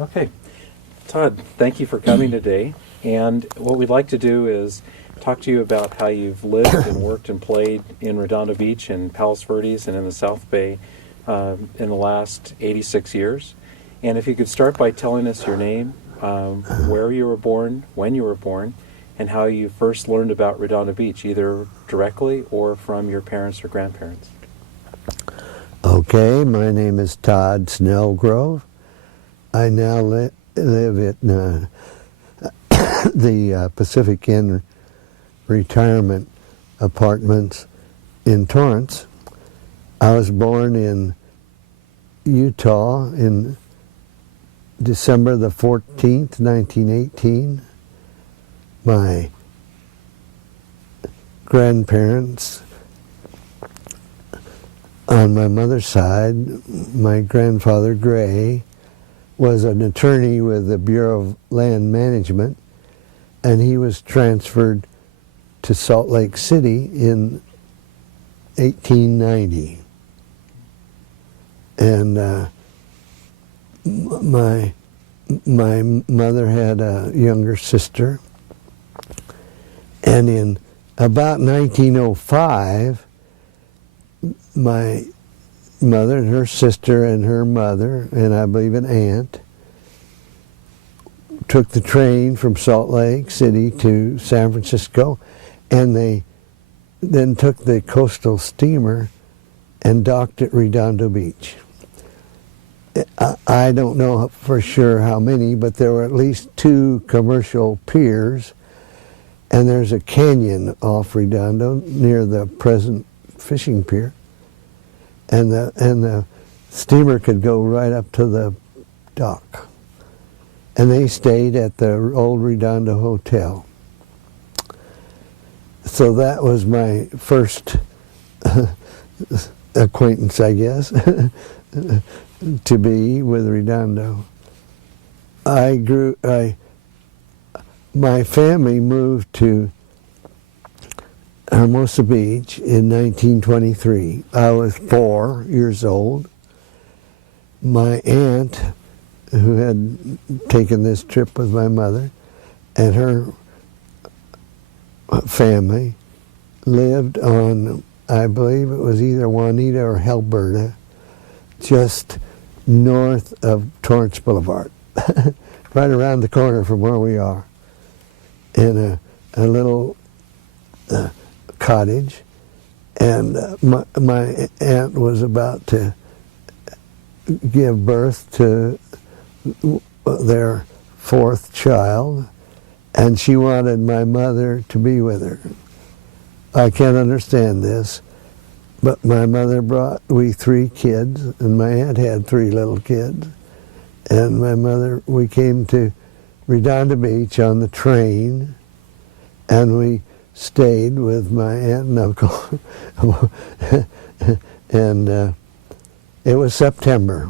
Okay. Tod, thank you for coming today. And what we'd like to do is talk to you about how you've lived and worked and played in Redondo Beach and Palos Verdes and in the South Bay in the last 86 years. And if you could start by telling us your name, where you were born, when you were born, and how you first learned about Redondo Beach, either directly or from your parents or grandparents. Okay, my name is Tod Snelgrove. I now live at the Pacific Inn retirement apartments in Torrance. I was born in Utah in December the 14th, 1918. My grandparents, on my mother's side, my grandfather Gray was an attorney with the Bureau of Land Management, and he was transferred to Salt Lake City in 1890. And my mother had a younger sister, and in about 1905, my mother and her sister and her mother, and I believe an aunt, took the train from Salt Lake City to San Francisco, and they then took the coastal steamer and docked at Redondo Beach. I don't know for sure how many, but there were at least 2 commercial piers, and there's a canyon off Redondo near the present fishing pier. And the steamer could go right up to the dock. And they stayed at the old Redondo Hotel. So that was my first acquaintance, I guess, to be with Redondo. My family moved to Hermosa Beach in 1923. I was 4 years old. My aunt, who had taken this trip with my mother, and her family lived on, I believe it was either Juanita or Alberta, just north of Torrance Boulevard, right around the corner from where we are, in a little cottage. And my aunt was about to give birth to their 4th child, and she wanted my mother to be with her. I can't understand this, but my mother brought we 3 kids, and my aunt had 3 little kids, and we came to Redondo Beach on the train, and we stayed with my aunt and uncle. And it was September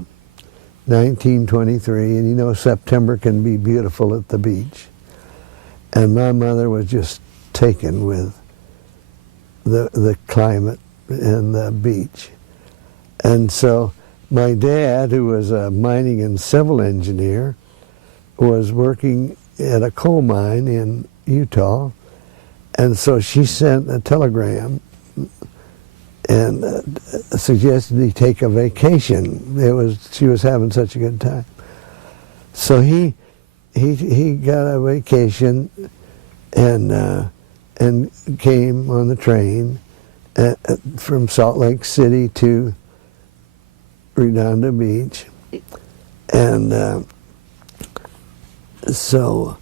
1923, and you know September can be beautiful at the beach. And my mother was just taken with the climate and the beach. And so my dad, who was a mining and civil engineer, was working at a coal mine in Utah. And so she sent a telegram and suggested he take a vacation. She was having such a good time. So he got a vacation and came on the train from Salt Lake City to Redondo Beach. And so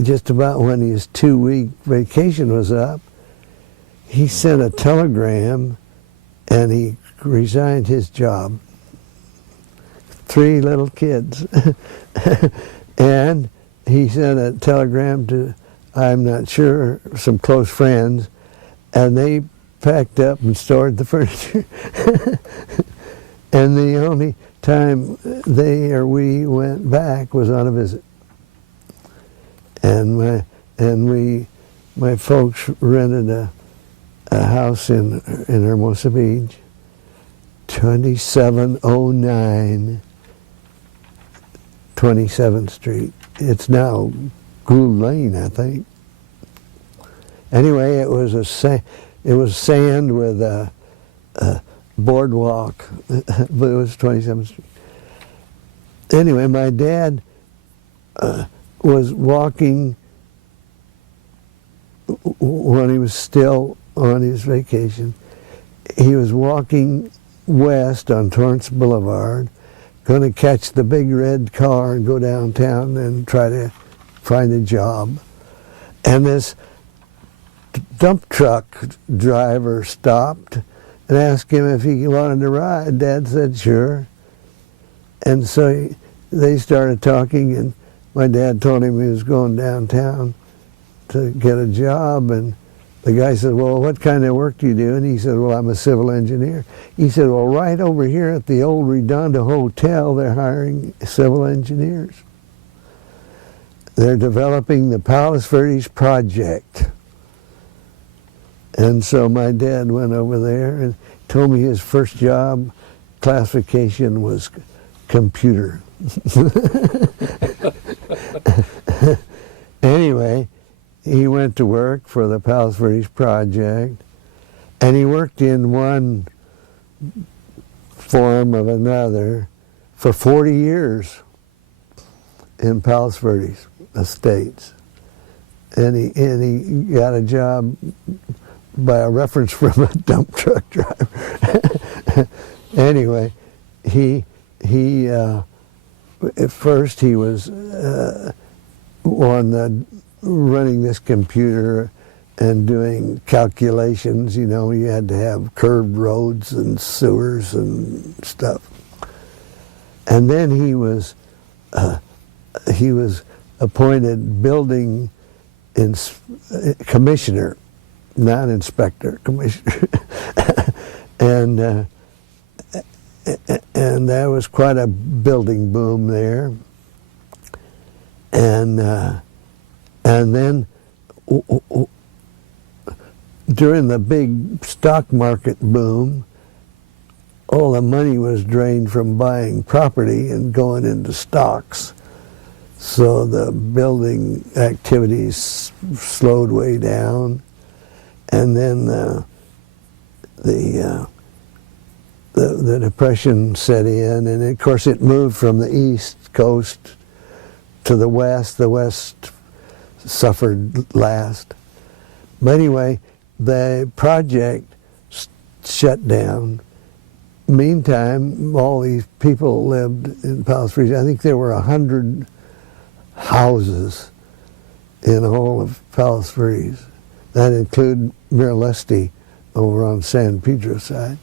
just about when his 2-week vacation was up, he sent a telegram and he resigned his job. 3 little kids. And he sent a telegram to, I'm not sure, some close friends, and they packed up and stored the furniture. And the only time we went back was on a visit. And my folks rented a house in Hermosa Beach, 2709 27th Street. It's now Gould Lane, I think. Anyway, it was sand with a boardwalk, but it was 27th Street. Anyway, my dad was walking when he was still on his vacation. He was walking west on Torrance Boulevard, going to catch the big red car and go downtown and try to find a job. And this dump truck driver stopped and asked him if he wanted to ride. Dad said, sure. And so they started talking, and my dad told him he was going downtown to get a job. And the guy said, well, what kind of work do you do? And he said, well, I'm a civil engineer. He said, well, right over here at the old Redondo Hotel, they're hiring civil engineers. They're developing the Palos Verdes project. And so my dad went over there and told me his first job classification was computer. Anyway, he went to work for the Palos Verdes project, and he worked in one form of another for 40 years in Palos Verdes estates. And he got a job by a reference from a dump truck driver. Anyway, at first he was running this computer and doing calculations. You know, you had to have curved roads and sewers and stuff. And then he was appointed building commissioner, not inspector, commissioner. And there was quite a building boom there. And then during the big stock market boom, all the money was drained from buying property and going into stocks. So the building activities slowed way down. And then the Depression set in, and of course it moved from the East Coast to the West. The West suffered last. But anyway, the project shut down. Meantime, all these people lived in Palos Verdes. I think there were 100 houses in all of Palos Verdes. That included Miralesti over on San Pedro side.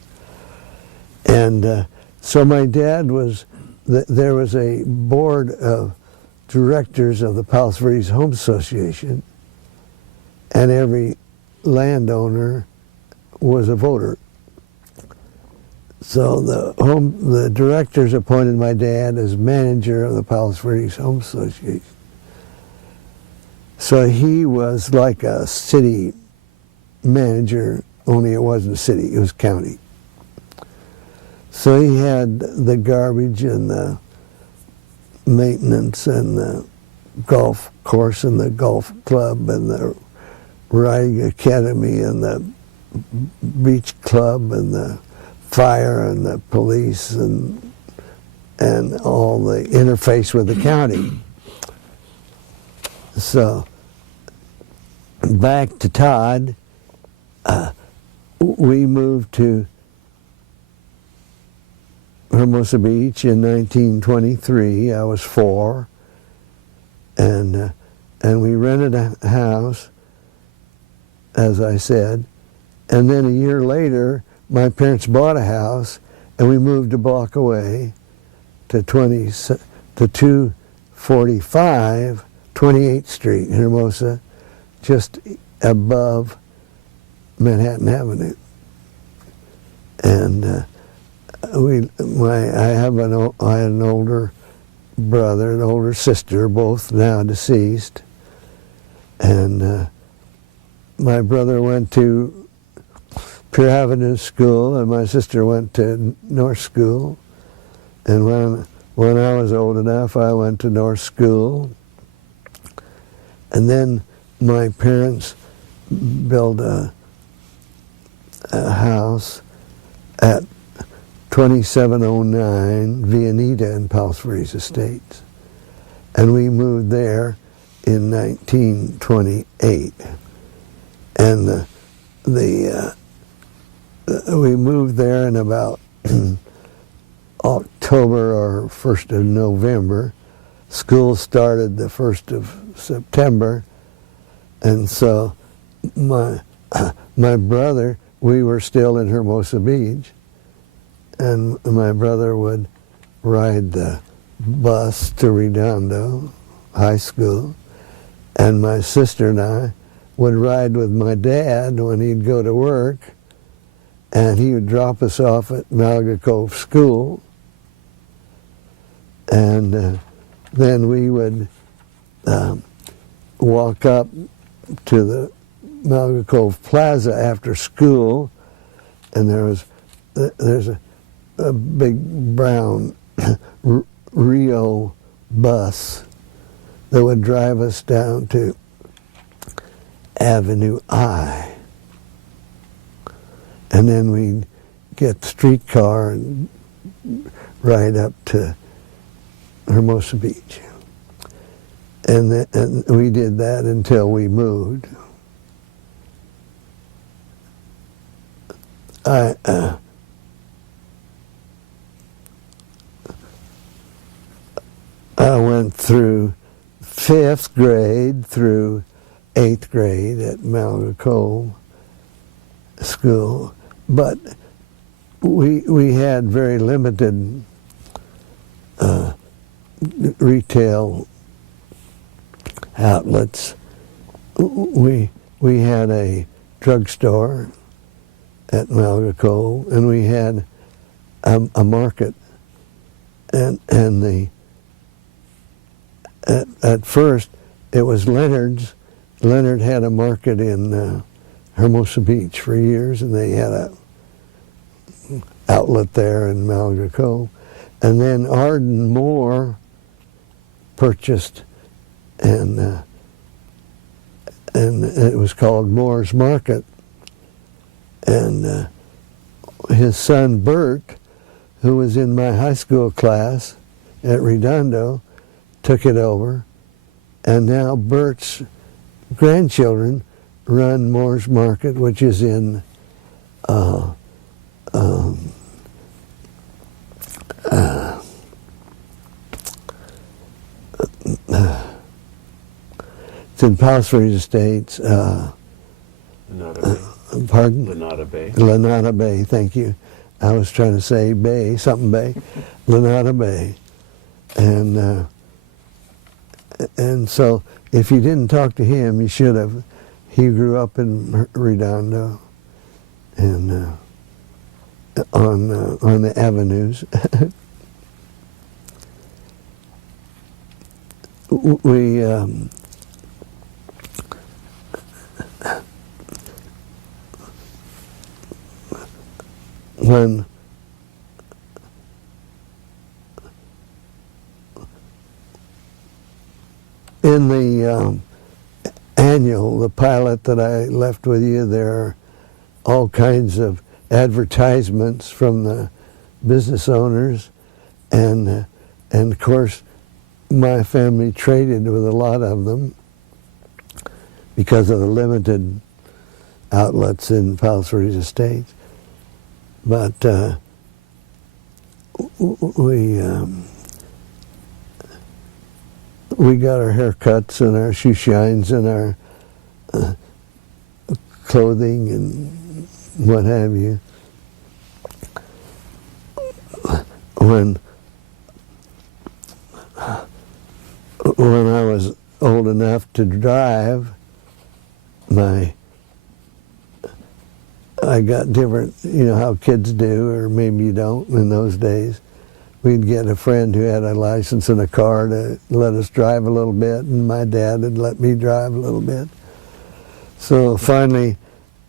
And so my dad there was a board of directors of the Palos Verdes Home Association, and every landowner was a voter. So the directors appointed my dad as manager of the Palos Verdes Home Association. So he was like a city manager, only it wasn't city, it was county. So he had the garbage and the maintenance and the golf course and the golf club and the riding academy and the beach club and the fire and the police and all the interface with the county. So back to Tod, we moved to Hermosa Beach in 1923. I was 4, and we rented a house, as I said, and then a year later, my parents bought a house, and we moved a block away to 245 28th Street in Hermosa, just above Manhattan Avenue. And I had an older brother, an older sister, both now deceased. And my brother went to Pier Avenue School, and my sister went to North School. And when I was old enough, I went to North School. And then my parents built a house at 2709 Vianita in Palos Verdes Estates. And we moved there in 1928. And we moved there in about October or 1st of November. School started the 1st of September. And so my brother, we were still in Hermosa Beach, and my brother would ride the bus to Redondo High School, and my sister and I would ride with my dad when he'd go to work, and he would drop us off at Malaga Cove School, and then we would walk up to the Malaga Cove Plaza after school, and there's a big brown Rio bus that would drive us down to Avenue I. And then we'd get the streetcar and ride up to Hermosa Beach. And we did that until we moved. I went through 5th grade through 8th grade at Malaga Cove School, but we had very limited retail outlets. We had a drugstore at Malaga Cove, and we had a market, and at first it was Leonard's. Leonard had a market in Hermosa Beach for years, and they had a outlet there in Malaga Cove. And then Arden Moore purchased, and it was called Moore's Market. And his son Bert, who was in my high school class at Redondo, took it over, and now Bert's grandchildren run Moore's Market, which is in it's in Palos Verdes Estates. Pardon? Lanada Bay. Lanada Bay, thank you. I was trying to say Bay, something Bay. Lanada Bay. And so if you didn't talk to him, you should have. He grew up in Redondo and on the avenues. We when in the annual, the pilot that I left with you, there are all kinds of advertisements from the business owners, and of course my family traded with a lot of them because of the limited outlets in Palos Verdes Estates. But we got our haircuts and our shoe shines and our clothing and what have you. When I was old enough to drive, I got different, you know how kids do, or maybe you don't in those days. We'd get a friend who had a license and a car to let us drive a little bit, and my dad would let me drive a little bit. So finally,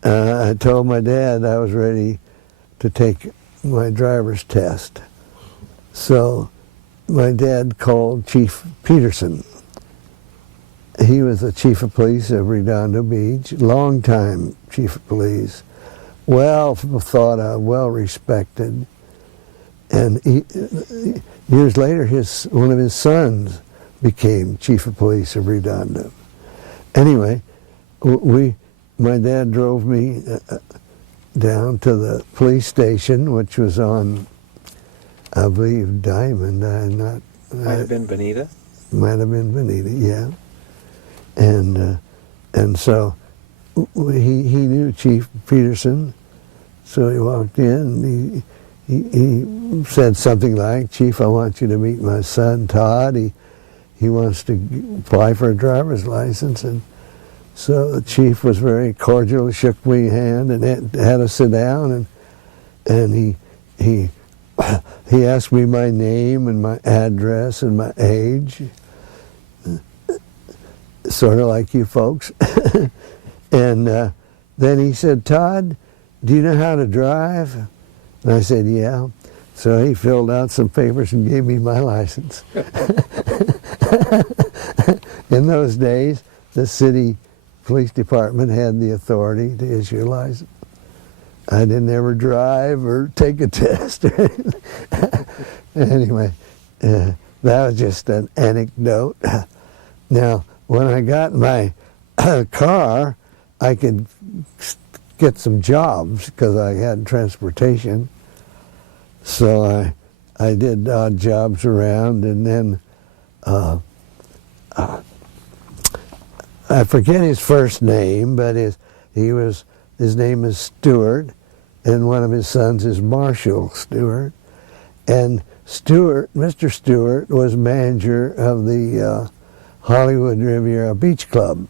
I told my dad I was ready to take my driver's test. So my dad called Chief Peterson. He was the chief of police of Redondo Beach, longtime chief of police, well thought of, well respected. And years later, one of his sons became chief of police of Redondo. Anyway, my dad drove me down to the police station, which was on, I believe, Diamond. Might have been Bonita. Might have been Bonita, yeah. And so he knew Chief Peterson, so he walked in. He said something like, "Chief, I want you to meet my son Tod. He wants to apply for a driver's license." And so the chief was very cordial, shook my hand, and had us sit down. And he asked me my name and my address and my age, sort of like you folks. And then he said, "Tod, do you know how to drive?" And I said, "Yeah." So he filled out some papers and gave me my license. In those days, the city police department had the authority to issue a license. I didn't ever drive or take a test. Anyway, that was just an anecdote. Now, when I got my car, I could get some jobs because I had transportation. So I did odd jobs around, and then I forget his first name, but his name is Stewart, and one of his sons is Marshall Stewart. And Mr. Stewart was manager of the Hollywood Riviera Beach Club,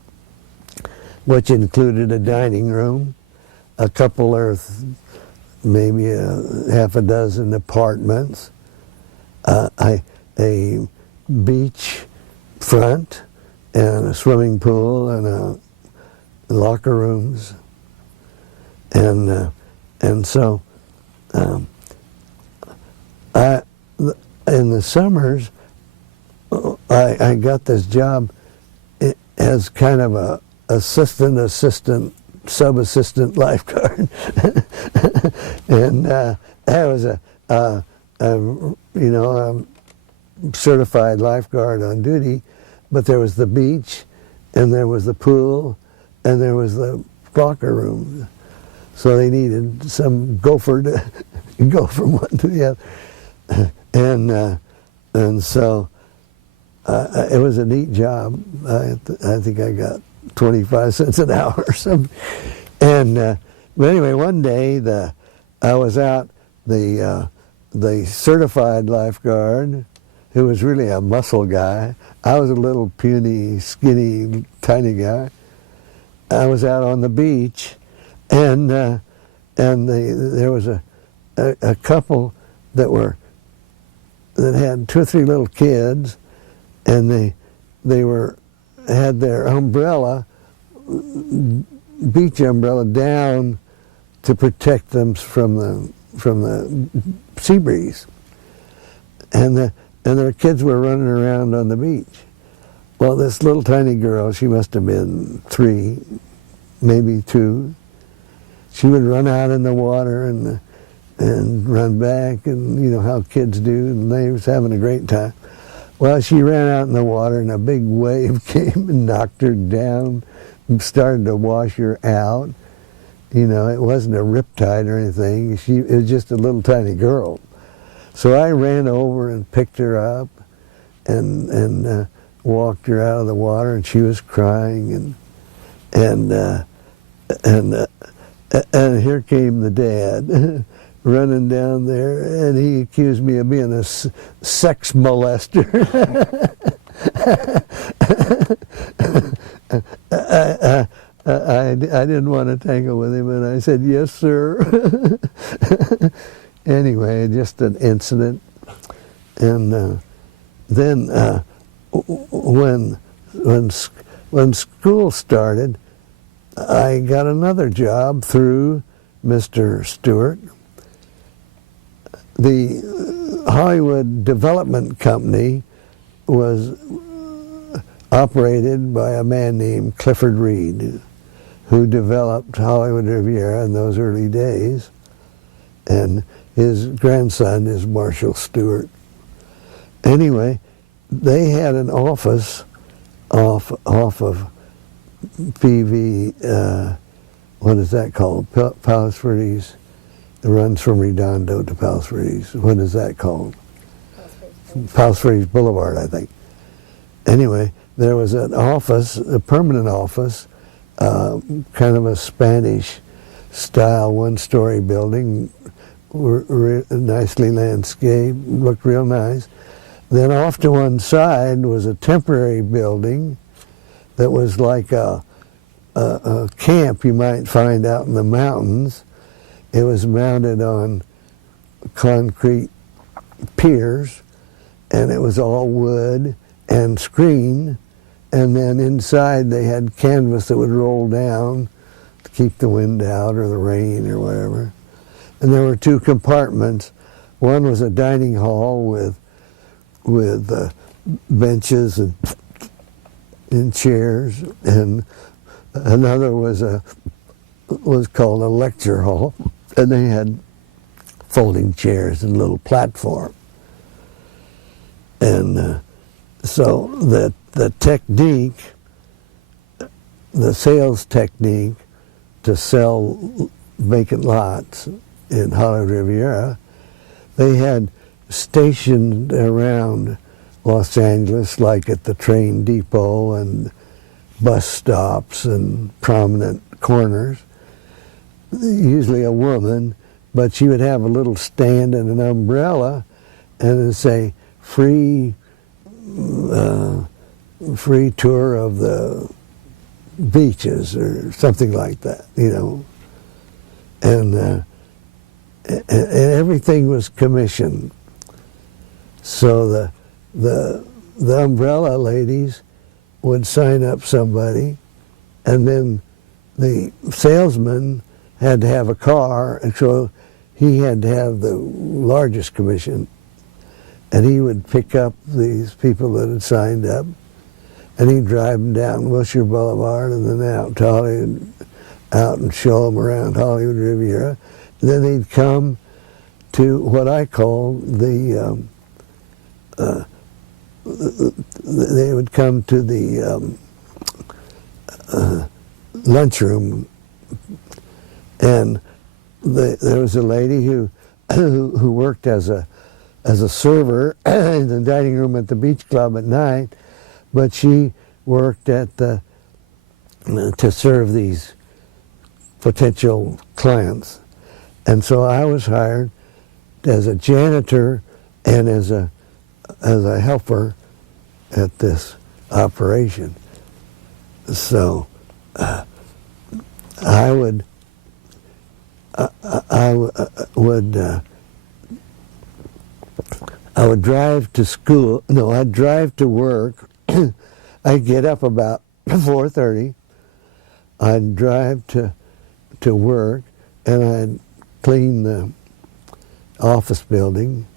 which included a dining room, a couple or maybe half a dozen apartments, a beach front, and a swimming pool, and locker rooms, and so in the summers I got this job as kind of a assistant sub-assistant lifeguard. And that was a certified lifeguard on duty, but there was the beach, and there was the pool, and there was the locker room. So they needed some gopher to go from one to the other. And so it was a neat job. I think I got 25 cents an hour or something. And but anyway, one day I was out, the certified lifeguard, who was really a muscle guy. I was a little puny, skinny, tiny guy. I was out on the beach, and there was a couple that had 2 or 3 little kids, and they had their umbrella, beach umbrella, down to protect them from the sea breeze, and their kids were running around on the beach. Well, this little tiny girl, she must have been 3, maybe 2. She would run out in the water and run back, and you know how kids do, and they was having a great time. Well, she ran out in the water, and a big wave came and knocked her down and started to wash her out. You know, it wasn't a riptide or anything. It was just a little tiny girl. So I ran over and picked her up and walked her out of the water, and she was crying, and here came the dad running down there, and he accused me of being a sex molester. I didn't want to tangle with him, and I said, "Yes, sir." Anyway, just an incident. And then when school started, I got another job through Mr. Stewart. The Hollywood Development Company was operated by a man named Clifford Reed, who developed Hollywood Riviera in those early days, and his grandson is Marshall Stewart. Anyway, they had an office off of PV, what is that called? Palos Verdes. It runs from Redondo to Palos Verdes. What is that called? Palos Verdes Boulevard, I think. Anyway, there was an office, a permanent office, kind of a Spanish-style one-story building, nicely landscaped, looked real nice. Then off to one side was a temporary building that was like a camp you might find out in the mountains. It was mounted on concrete piers, and it was all wood and screen, and then inside they had canvas that would roll down to keep the wind out or the rain or whatever. And there were two compartments. One was a dining hall with benches and chairs, and another was called a lecture hall, and they had folding chairs and a little platform. And so the technique, the sales technique to sell vacant lots in Hollywood Riviera, they had stationed around Los Angeles, like at the train depot and bus stops and prominent corners, usually a woman, but she would have a little stand and an umbrella, and it'd say free tour of the beaches or something like that, and everything was commissioned. So the umbrella ladies would sign up somebody, and then the salesman had to have a car, and so he had to have the largest commission, and he would pick up these people that had signed up, and he'd drive them down Wilshire Boulevard and then out to Hollywood, out and show them around Hollywood Riviera. And then they'd come to what I call they would come to the lunchroom, and there was a lady who worked as a server in the dining room at the beach club at night, but she worked at to serve these potential clients. And so I was hired as a janitor and as a helper at this operation. So I would drive to school. No, I'd drive to work. I'd get up about 4:30. I'd drive to work, and I'd clean the office building,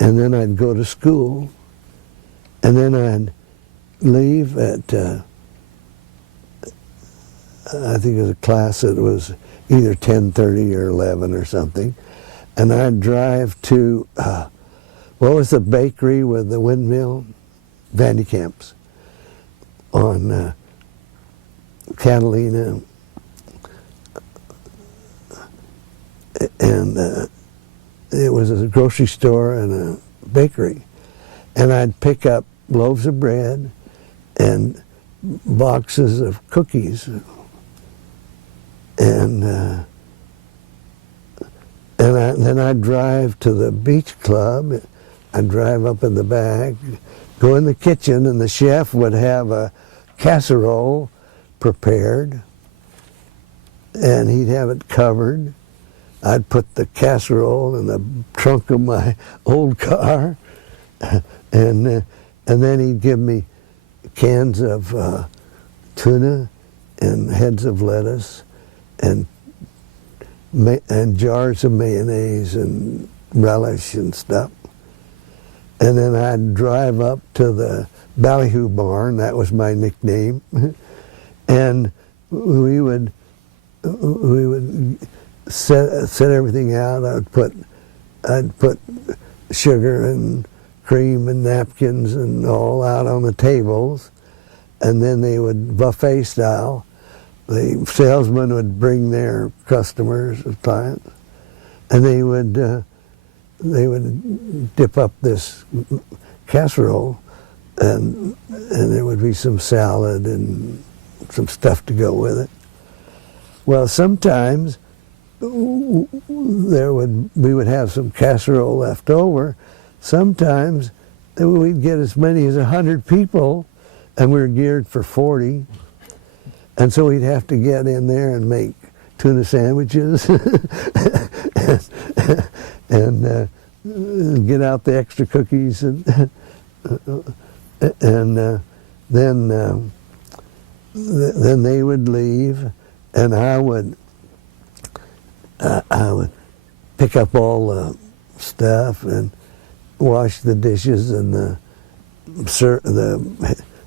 and then I'd go to school, and then I'd leave at I think it was a class that was either 10:30 or 11 or something, and I'd drive to what was the bakery with the windmill? Vandy Camp's on Catalina, and it was a grocery store and a bakery, and I'd pick up loaves of bread and boxes of cookies, and then I'd drive to the beach club. I'd drive up in the back, go in the kitchen, and the chef would have a casserole prepared, and he'd have it covered. I'd put the casserole in the trunk of my old car, and then he'd give me cans of tuna and heads of lettuce and jars of mayonnaise and relish and stuff. And then I'd drive up to the Ballyhoo Bar, and that was my nickname. And we would set everything out. I'd put sugar and cream and napkins and all out on the tables, and then they would buffet style. The salesman would bring their customers, clients, and they would dip up this casserole, and there would be some salad and some stuff to go with it. Well, sometimes we would have some casserole left over. Sometimes we'd get as many as 100 people, and we were geared for 40. And so we'd have to get in there and make tuna sandwiches and get out the extra cookies, and then they would leave, and I would pick up all the stuff and wash the dishes, and the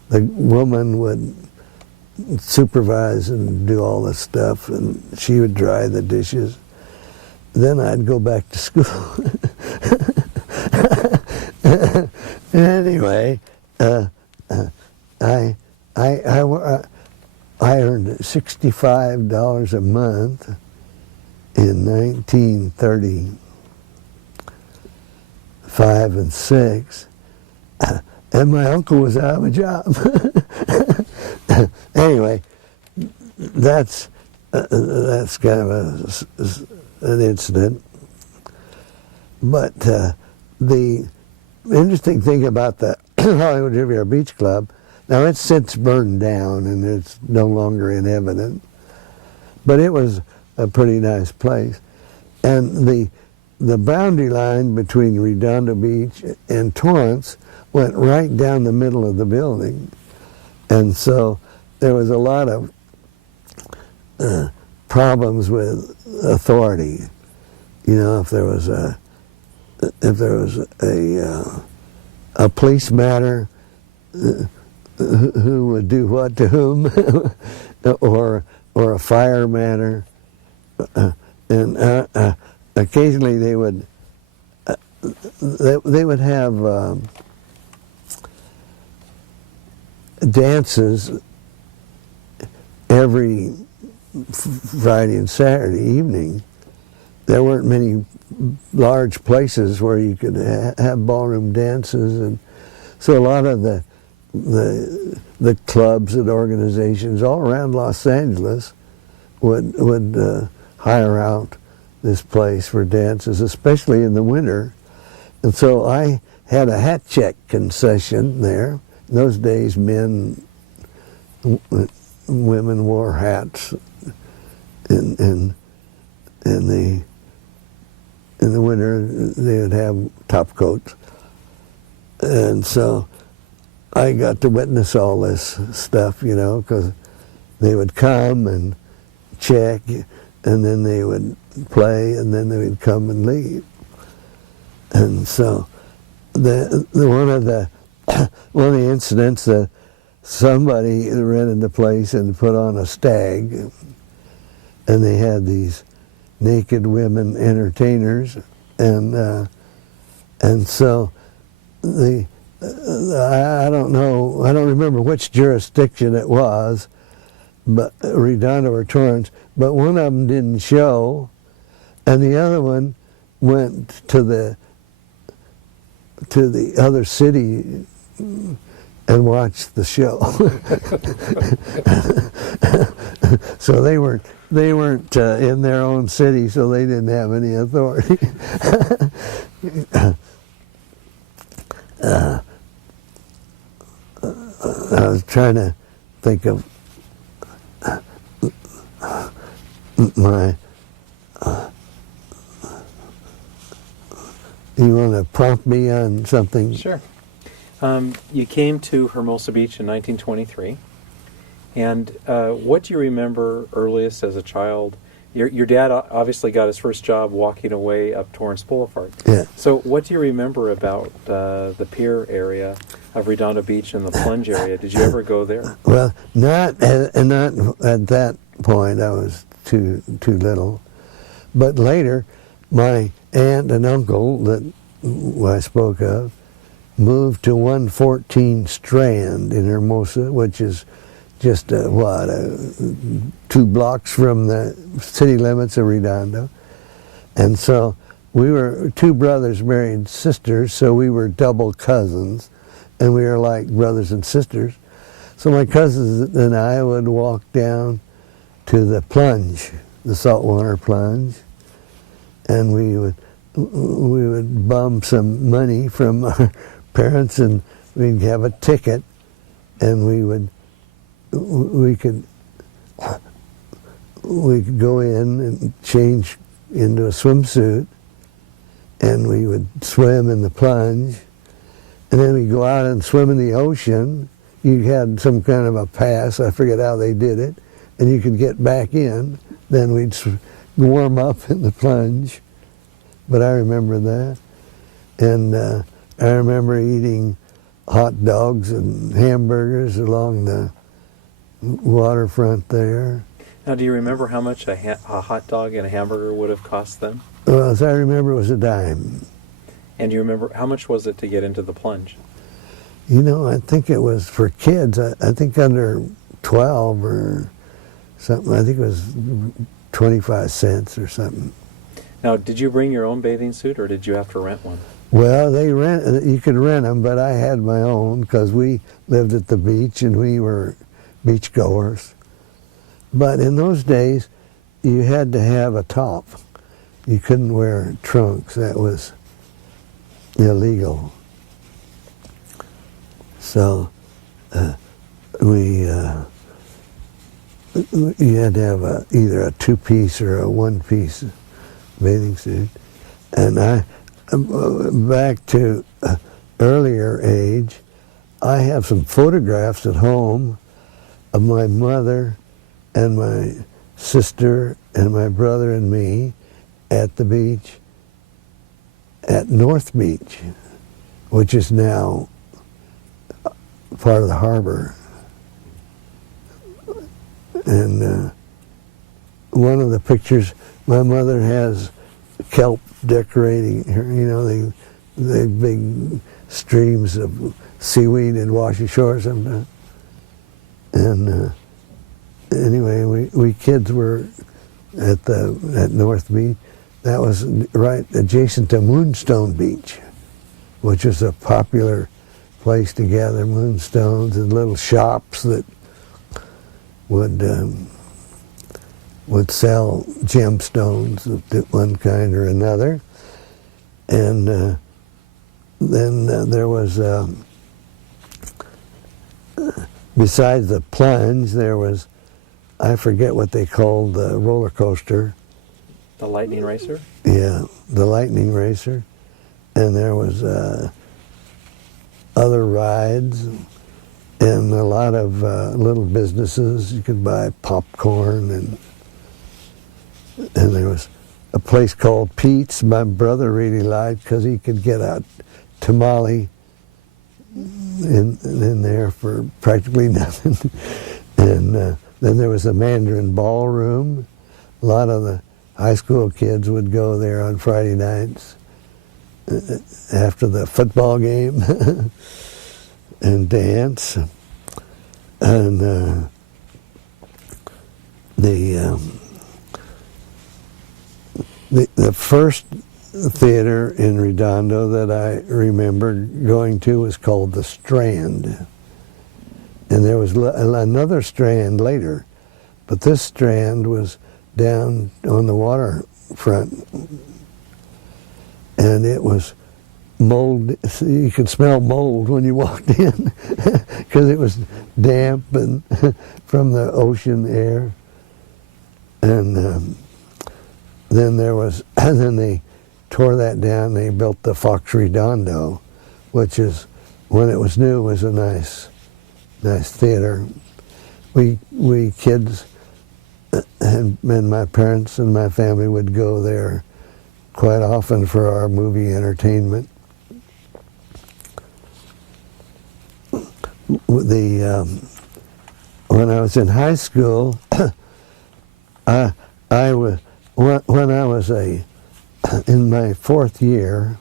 woman would supervise and do all the stuff, and she would dry the dishes. Then I'd go back to school. Anyway, I earned $65 a month in 1935 and 6, and my uncle was out of a job. Anyway, that's kind of an incident. But the interesting thing about the Hollywood Riviera Beach Club, now it's since burned down and it's no longer in evidence, but it was a pretty nice place. And the boundary line between Redondo Beach and Torrance went right down the middle of the building. And so there was a lot of problems with authority. You know, if there was a police matter, who would do what to whom, or a fire matter, and occasionally they would have dances every Friday and Saturday evening. There weren't many large places where you could have ballroom dances, and so a lot of the clubs and organizations all around Los Angeles would hire out this place for dances, especially in the winter. And so I had a hat check concession there. In those days, women wore hats in the winter. They would have top coats, and so I got to witness all this stuff, you know, because they would come and check, and then they would play, and then they would come and leave. And so one of the incidents that somebody rented the place and put on a stag, and they had these naked women entertainers, and so I don't remember which jurisdiction it was, but Redondo or Torrance, but one of them didn't show, and the other one went to the other city and watched the show. So they weren't in their own city, so they didn't have any authority. I was trying to think of my. You want to prompt me on something? Sure. You came to Hermosa Beach in 1923, and what do you remember earliest as a child Your dad obviously got his first job walking away up Torrance Boulevard. Yeah. So what do you remember about the Pier area of Redondo Beach and the Plunge area? Did you ever go there? Well, not at that point. I was too little. But later, my aunt and uncle that I spoke of moved to 114 Strand in Hermosa, which is just 2 blocks from the city limits of Redondo. And so we were 2 brothers married sisters, so we were double cousins, and we were like brothers and sisters. So my cousins and I would walk down to the Plunge, the saltwater plunge, and we would bum some money from our parents, and we'd have a ticket, and we could go in and change into a swimsuit, and we would swim in the plunge, and then we'd go out and swim in the ocean. You had some kind of a pass, I forget how they did it, and you could get back in. Then we'd warm up in the plunge, but I remember that. And I remember eating hot dogs and hamburgers along the waterfront there. Now, do you remember how much a hot dog and a hamburger would have cost them? Well, as I remember, it was a dime. And do you remember how much was it to get into the Plunge? You know, I think it was for kids, I think under 12 or something. I think it was 25 cents or something. Now, did you bring your own bathing suit, or did you have to rent one? Well, you could rent them, but I had my own because we lived at the beach and we were beach goers. But in those days, you had to have a top. You couldn't wear trunks. That was illegal. So you had to have either a 2-piece or a 1-piece bathing suit. And back to earlier age, I have some photographs at home of my mother and my sister and my brother and me at the beach at North Beach, which is now part of the harbor. And one of the pictures, my mother has kelp decorating her, you know, the big streams of seaweed that wash ashore sometimes. And anyway, we kids were at North Beach. That was right adjacent to Moonstone Beach, which is a popular place to gather moonstones and little shops that would sell gemstones of one kind or another. And then there was, besides the Plunge, there was, I forget what they called the roller coaster. The Lightning Racer? Yeah, the Lightning Racer. And there was other rides and a lot of little businesses. You could buy popcorn, and there was a place called Pete's my brother really liked because he could get a tamale in there for practically nothing. And then there was a Mandarin ballroom. A lot of the high school kids would go there on Friday nights after the football game and dance. And the first theater in Redondo that I remember going to was called the Strand. And there was another Strand later, but this Strand was down on the waterfront, and it was mold. You could smell mold when you walked in because it was damp and from the ocean air. And then there was, and then they tore that down. They built the Fox Redondo, which is, when it was new, was a nice theater. We kids and my parents and my family would go there quite often for our movie entertainment. When I was in high school, when I was in my fourth year,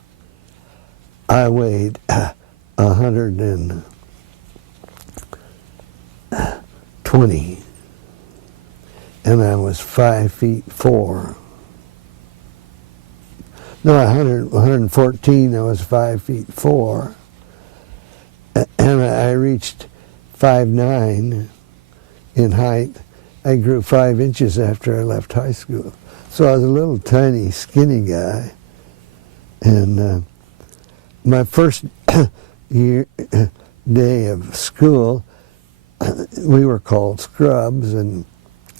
I weighed 120, and I was 5'4". No, 114. I was 5'4", and I reached 5'9" in height. I grew 5 inches after I left high school. So I was a little tiny, skinny guy. And my first day of school, we were called scrubs, and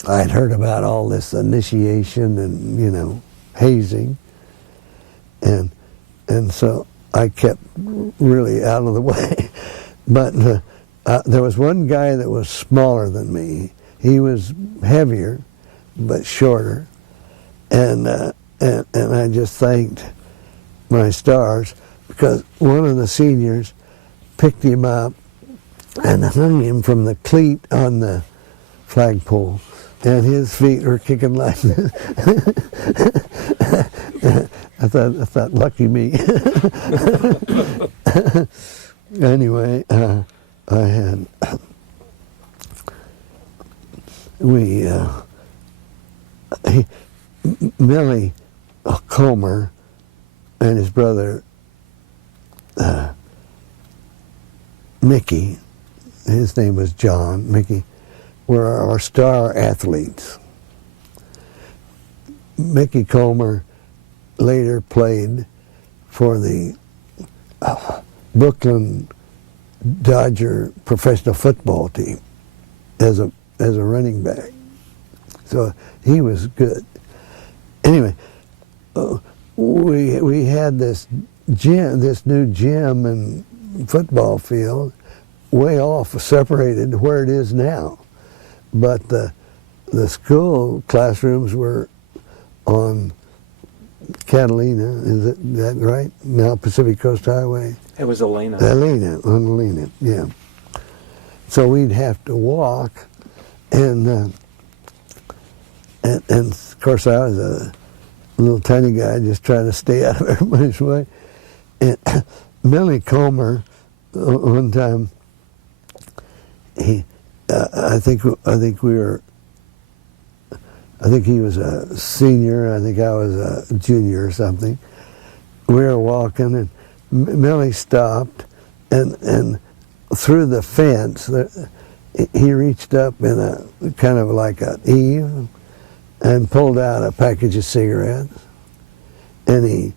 I'd heard about all this initiation and, hazing. And so I kept really out of the way. But there was one guy that was smaller than me. He was heavier, but shorter. And I just thanked my stars, because one of the seniors picked him up and hung him from the cleat on the flagpole, and his feet were kicking like this. I thought, lucky me. Anyway, Millie Comer and his brother Mickey, his name was John, Mickey, were our star athletes. Mickey Comer later played for the Brooklyn Dodger professional football team as a running back. So he was good. Anyway, we had this new gym and football field way off, separated where it is now. But the school classrooms were on Catalina, is that right? Now Pacific Coast Highway. It was Elena. On Elena, yeah. So we'd have to walk, and of course I was a little tiny guy just trying to stay out of everybody's way. And Millie Comer, one time, I think he was a senior. I think I was a junior or something. We were walking, and Millie stopped, and through the fence, he reached up in a kind of like an eave and pulled out a package of cigarettes. And he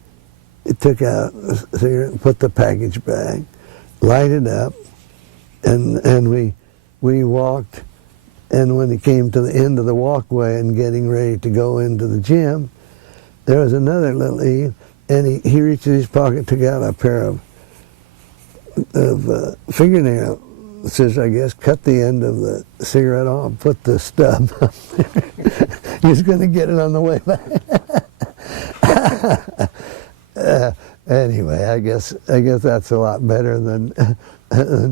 took out a cigarette and put the package back, lighted up, and we walked. And when he came to the end of the walkway and getting ready to go into the gym, there was another little eve, and he reached in his pocket, took out a pair of fingernail scissors, I guess, cut the end of the cigarette off, put the stub up there. He was going to get it on the way back. Anyway, I guess that's a lot better than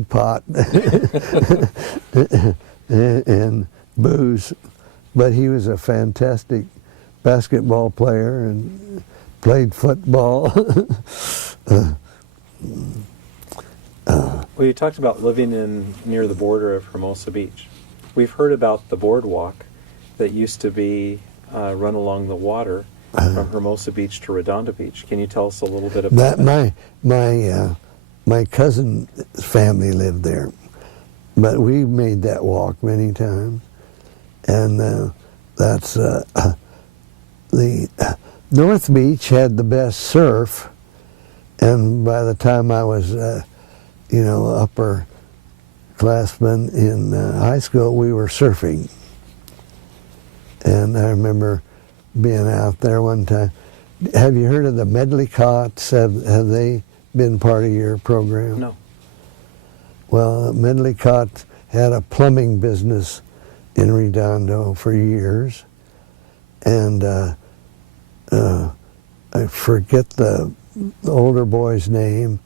pot and booze. But he was a fantastic basketball player and played football. Well, you talked about living near the border of Hermosa Beach. We've heard about the boardwalk that used to be run along the water from Hermosa Beach to Redondo Beach. Can you tell us a little bit about that? My cousin's family lived there, but we made that walk many times, and that's the North Beach had the best surf, and by the time I was upper classman in high school, we were surfing. And I remember being out there one time. Have you heard of the Medley Cox? Have they been part of your program? No. Well, Medley Cox had a plumbing business in Redondo for years, and I forget the older boy's name,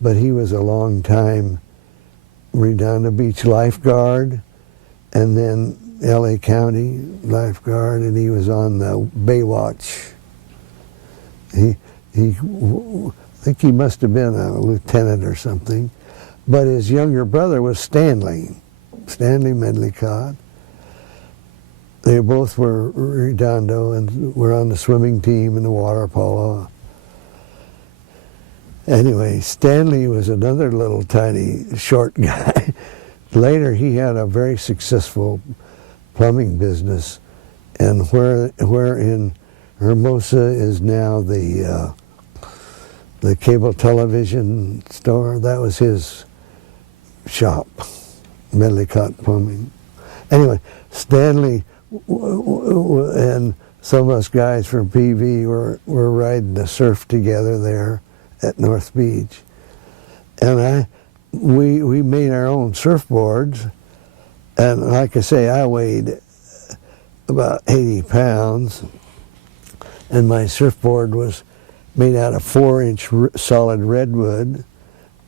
but he was a long time Redondo Beach lifeguard, and then LA County lifeguard, and he was on the Baywatch. I think he must have been a lieutenant or something, but his younger brother was Stanley Medley Cox. They both were Redondo and were on the swimming team and the water polo. Anyway, Stanley was another little tiny short guy. Later, he had a very successful plumbing business, and where in Hermosa is now the cable television store, that was his shop, Medley Cox Plumbing. Anyway, Stanley and some of us guys from PV were riding the surf together there at North Beach, and we made our own surfboards, and like I say, I weighed about 80 pounds, and my surfboard was made out of 4-inch solid redwood.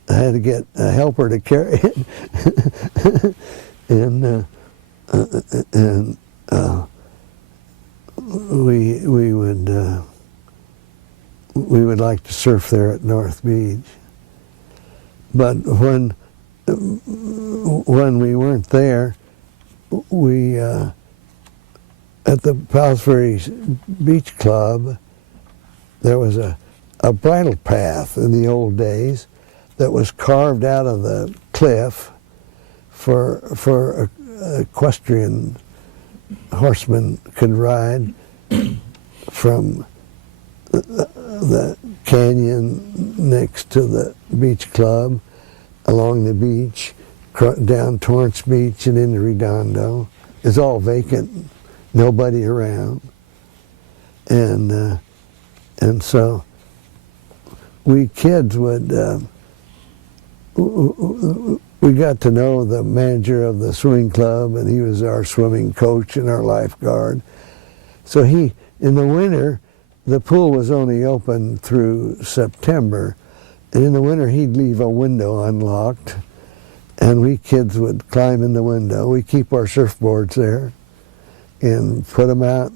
I had to get a helper to carry it, and we would like to surf there at North Beach. But when we weren't there, we at the Palos Verdes Beach Club, there was a bridle path in the old days that was carved out of the cliff for equestrian horsemen could ride from the canyon next to the beach club, along the beach, down Torrance Beach and into Redondo. It's all vacant, nobody around, and so we kids would. We got to know the manager of the swimming club, and he was our swimming coach and our lifeguard. So in the winter, the pool was only open through September, and in the winter he'd leave a window unlocked, and we kids would climb in the window. We keep our surfboards there and put them out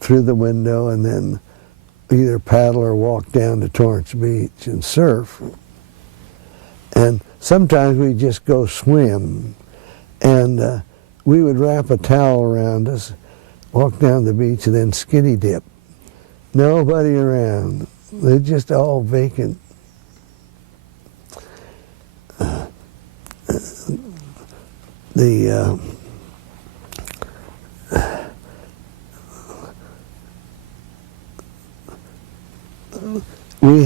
through the window, and then either paddle or walk down to Torrance Beach and surf. And sometimes we'd just go swim, and we would wrap a towel around us, walk down the beach, and then skinny dip. Nobody around. They're just all vacant. We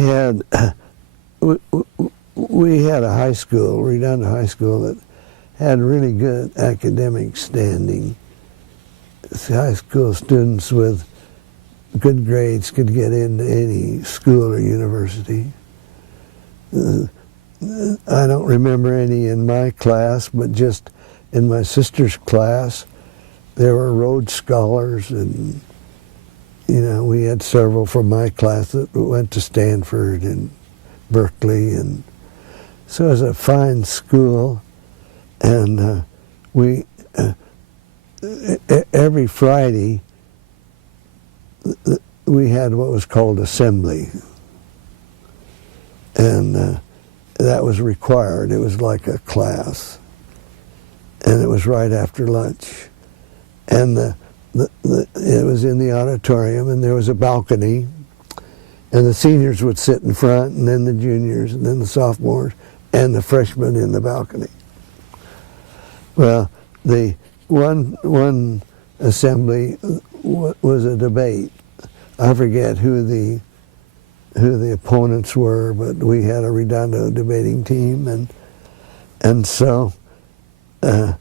had a high school, Redondo High School, that had really good academic standing. High school students with good grades could get into any school or university. I don't remember any in my class, but just in my sister's class, there were Rhodes Scholars, and we had several from my class that went to Stanford and Berkeley, and so it was a fine school. And we every Friday we had what was called assembly, and that was required. It was like a class, and it was right after lunch, and it was in the auditorium, and there was a balcony, and the seniors would sit in front, and then the juniors, and then the sophomores, and the freshmen in the balcony. Well, the one assembly was a debate. I forget who the opponents were, but we had a Redondo debating team, and so I'm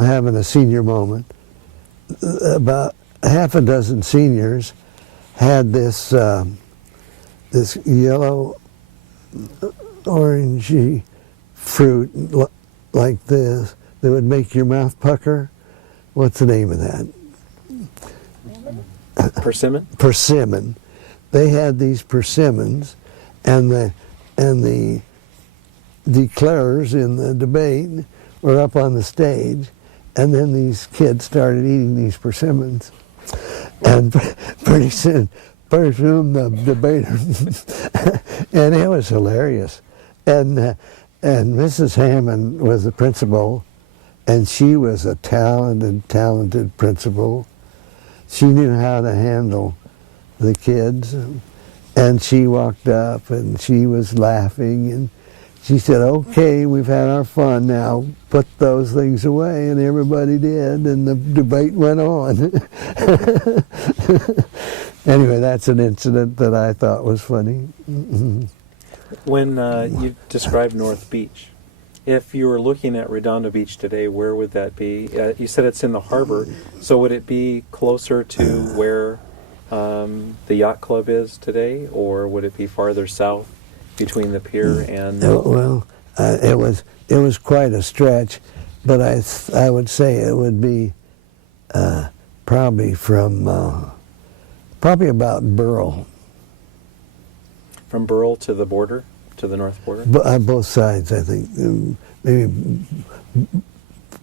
having a senior moment. About half a dozen seniors had this yellow, orangey fruit like this, that would make your mouth pucker. What's the name of that? Persimmon? Persimmon. They had these persimmons, and the declarers in the debate were up on the stage, and then these kids started eating these persimmons, and pretty soon the debater, and it was hilarious, and Mrs. Hammond was the principal, and she was a talented principal. She knew how to handle the kids, and she walked up and she was laughing, and she said, "Okay, we've had our fun now, put those things away," and everybody did, and the debate went on. Anyway, that's an incident that I thought was funny. When you described North Beach, if you were looking at Redondo Beach today, where would that be? You said it's in the harbor, so would it be closer to where the yacht club is today, or would it be farther south between the pier and? Well, it was quite a stretch, but I would say it would be probably about Burrell. From Burrell to the border, to the north border? On both sides, I think. Maybe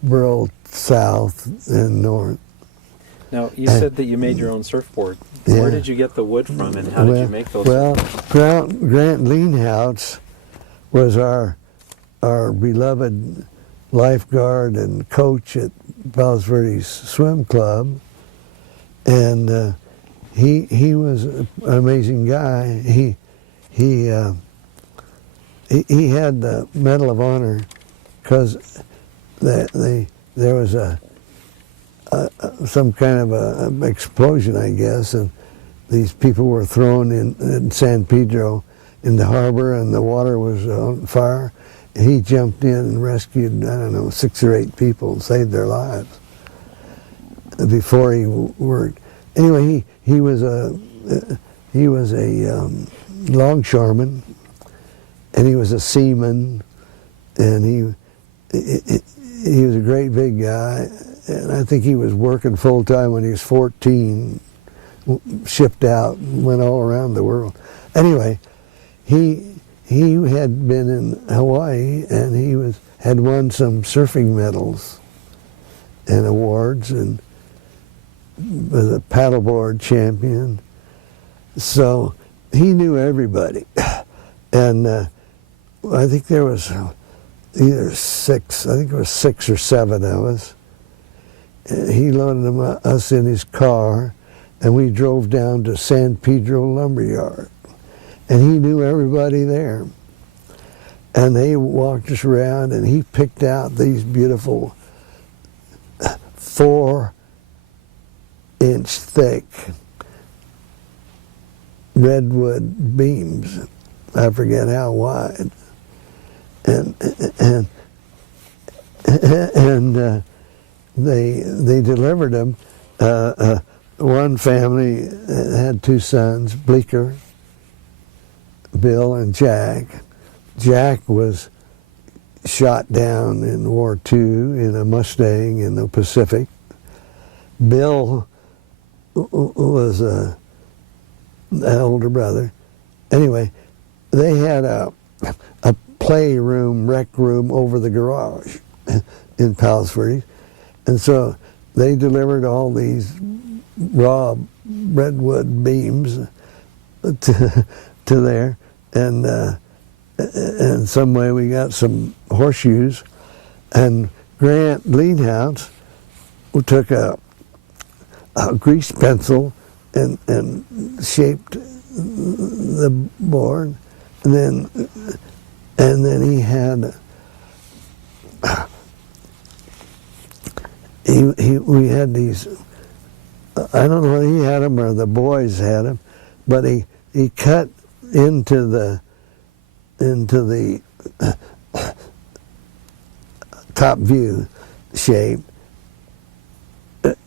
Burrell south and north. Now, you said that you made your own surfboard. Yeah. Where did you get the wood from, and how did you make those? Well, Grant Leanhouse was our beloved lifeguard and coach at Palos Verdes Swim Club, and he was an amazing guy. He had the Medal of Honor because there was some kind of a explosion, I guess, and these people were thrown in San Pedro in the harbor, and the water was on fire. He jumped in and rescued, 6 or 8 people and saved their lives before he worked. Anyway, he was a longshoreman, and he was a seaman, and he was a great big guy, and I think he was working full time when he was 14, shipped out, and went all around the world. Anyway, he had been in Hawaii, and he had won some surfing medals and awards, and was a paddleboard champion. So he knew everybody, and I think there was either 6 or 7 of us. He loaded us in his car, and we drove down to San Pedro Lumberyard, and he knew everybody there. And they walked us around, and he picked out these beautiful 4-inch thick redwood beams. I forget how wide. And they delivered them. One family had 2 sons, Bleecker, Bill, and Jack. Jack was shot down in War II in a Mustang in the Pacific. Bill was an older brother. Anyway, they had a playroom, rec room over the garage in Palos Verdes. And so they delivered all these raw redwood beams to there, and some way we got some horseshoes, and Grant Leanhouse took a grease pencil and shaped the board, and then he had we had these. I don't know whether he had them or the boys had them, but he cut into the top view shape,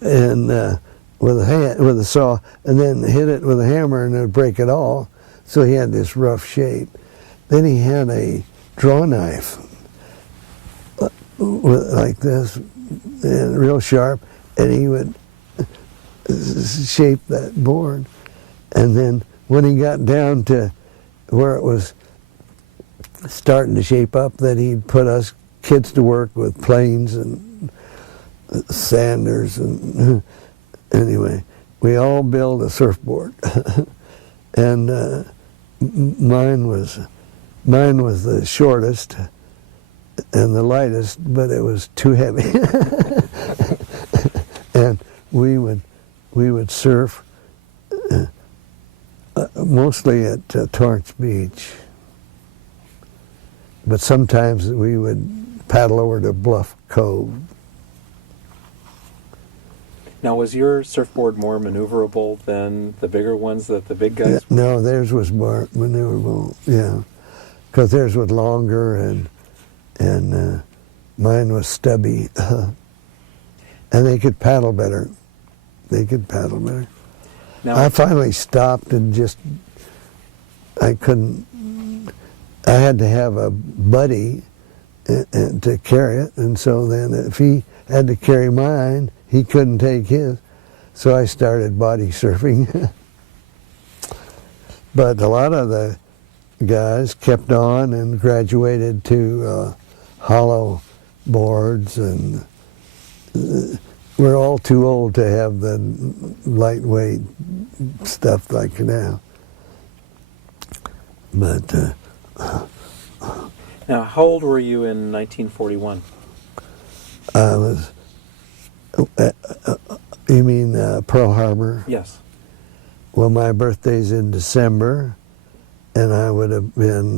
and with a saw, and then hit it with a hammer, and it would break it all. So he had this rough shape. Then he had a draw knife, like this, and real sharp, and he would shape that board. And then when he got down to where it was starting to shape up, then he'd put us kids to work with planes and sanders, and anyway, we all built a surfboard. And mine was the shortest and the lightest, but it was too heavy. And we would surf mostly at Torrance Beach, but sometimes we would paddle over to Bluff Cove. Now, was your surfboard more maneuverable than the bigger ones that the big guys? No, theirs was more maneuverable, yeah, because theirs was longer, and mine was stubby, and they could paddle better. Now, I finally stopped and I had to have a buddy and to carry it, and so then if he had to carry mine, he couldn't take his, so I started body surfing. But a lot of the guys kept on and graduated to hollow boards, and we're all too old to have the lightweight stuff like now. But now, how old were you in 1941? I was. You mean Pearl Harbor? Yes. Well, my birthday's in December, and I would have been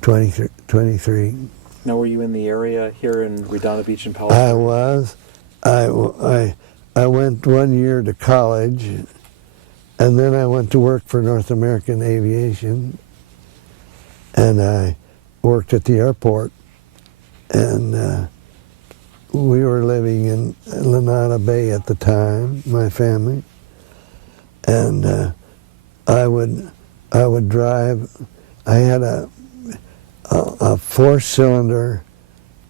23. Now, were you in the area here in Redondo Beach and Palos? I was. I went 1 year to college, and then I went to work for North American Aviation, and I worked at the airport, and we were living in Leonard Bay at the time, my family, and I would drive. I had a 4-cylinder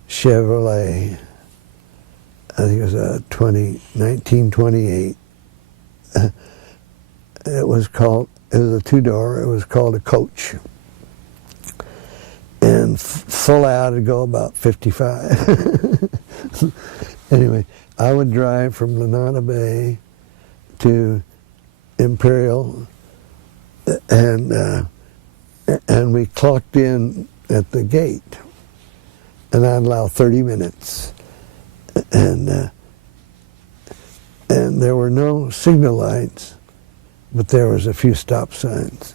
Chevrolet. I think it was a 1928. It was a 2-door. It was called a coach. And full out, it'd go about 55. Anyway, I would drive from Leonard Bay to Imperial, and we clocked in at the gate, and I'd allow 30 minutes, and there were no signal lights, but there was a few stop signs.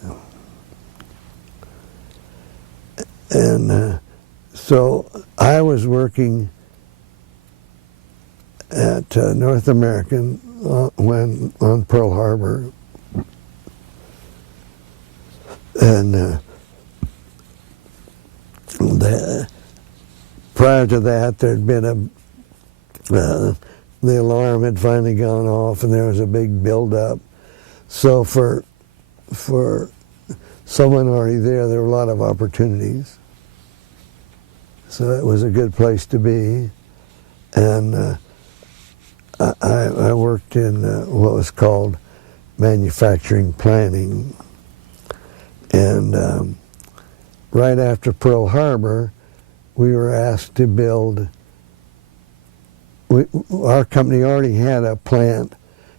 And so I was working at North American on Pearl Harbor, and prior to that, there'd been the alarm had finally gone off, and there was a big build-up. So for someone already there were a lot of opportunities. So it was a good place to be. And I worked in what was called manufacturing planning. And right after Pearl Harbor, we were asked to build. Our company already had a plant,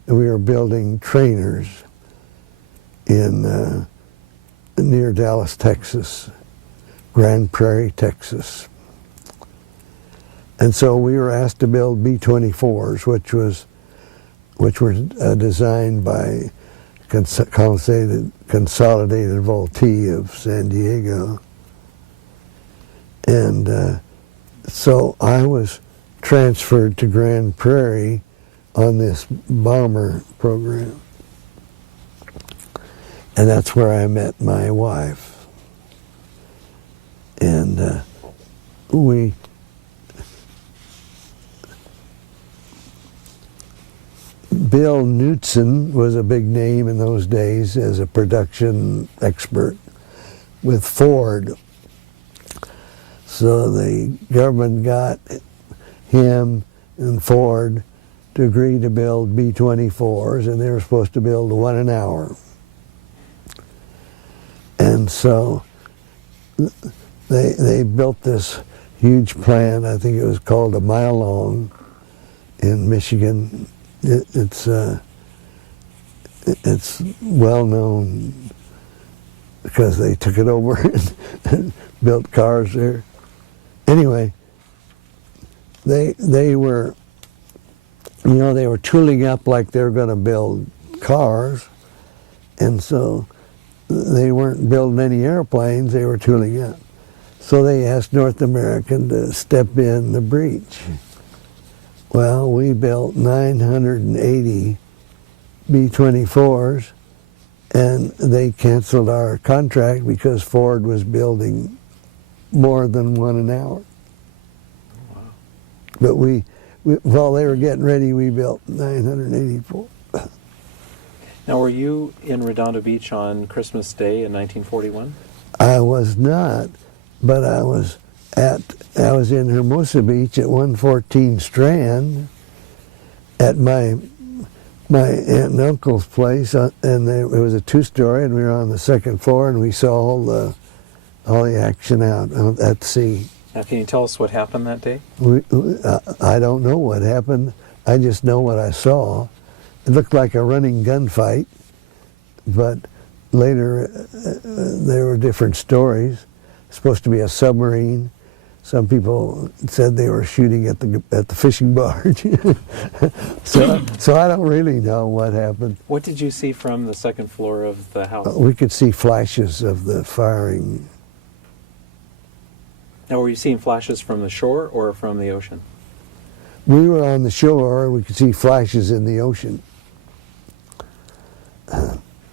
and we were building trainers in near Dallas, Texas, Grand Prairie, Texas. And so we were asked to build B-24s, which were designed by Consolidated Voltee of San Diego. And so I was transferred to Grand Prairie on this bomber program. And that's where I met my wife. And Bill Knutson was a big name in those days as a production expert. with Ford. So the government got him and Ford to agree to build B-24s, and they were supposed to build one an hour. And so they built this huge plant. I think it was called a mile long in Michigan. It's well known because they took it over and built cars there. Anyway, they were, they were tooling up like they were going to build cars, and so they weren't building any airplanes, they were tooling up. So they asked North American to step in the breach. Well, we built 980 B-24s, and they canceled our contract because Ford was building more than one an hour. Wow. But we while they were getting ready, we built 984. Now, were you in Redondo Beach on Christmas Day in 1941? I was not, but I was in Hermosa Beach at 114 Strand at my aunt and uncle's place, and it was a two-story, and we were on the second floor, and we saw all the action out at sea. Now, can you tell us what happened that day? I don't know what happened. I just know what I saw. It looked like a running gunfight, but later there were different stories. Supposed to be a submarine. Some people said they were shooting at the fishing barge. so I don't really know what happened. What did you see from the second floor of the house? We could see flashes of the firing. Now, were you seeing flashes from the shore or from the ocean? We were on the shore, and we could see flashes in the ocean.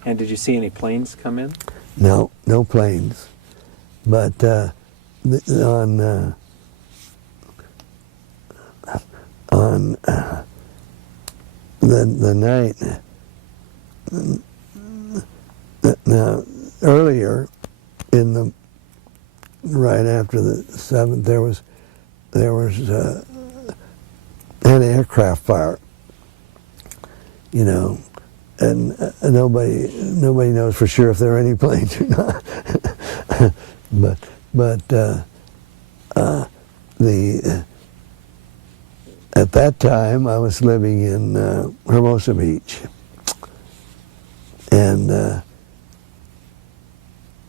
And did you see any planes come in? No planes. But on the night, now earlier right after the 7th, there was an aircraft fire, and nobody knows for sure if there are any planes or not. but at that time I was living in Hermosa Beach, and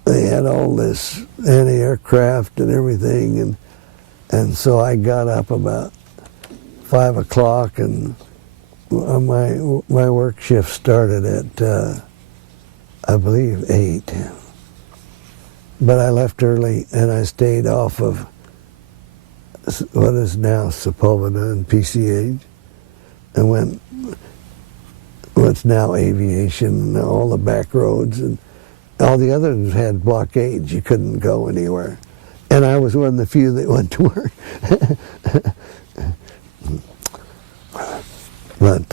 they had all this anti-aircraft and everything, and so I got up about 5 o'clock, and my work shift started at I believe 8. But I left early, and I stayed off of what is now Sepulveda and PCH, and went what's now Aviation, and all the back roads, and all the others had blockades. You couldn't go anywhere. And I was one of the few that went to work. But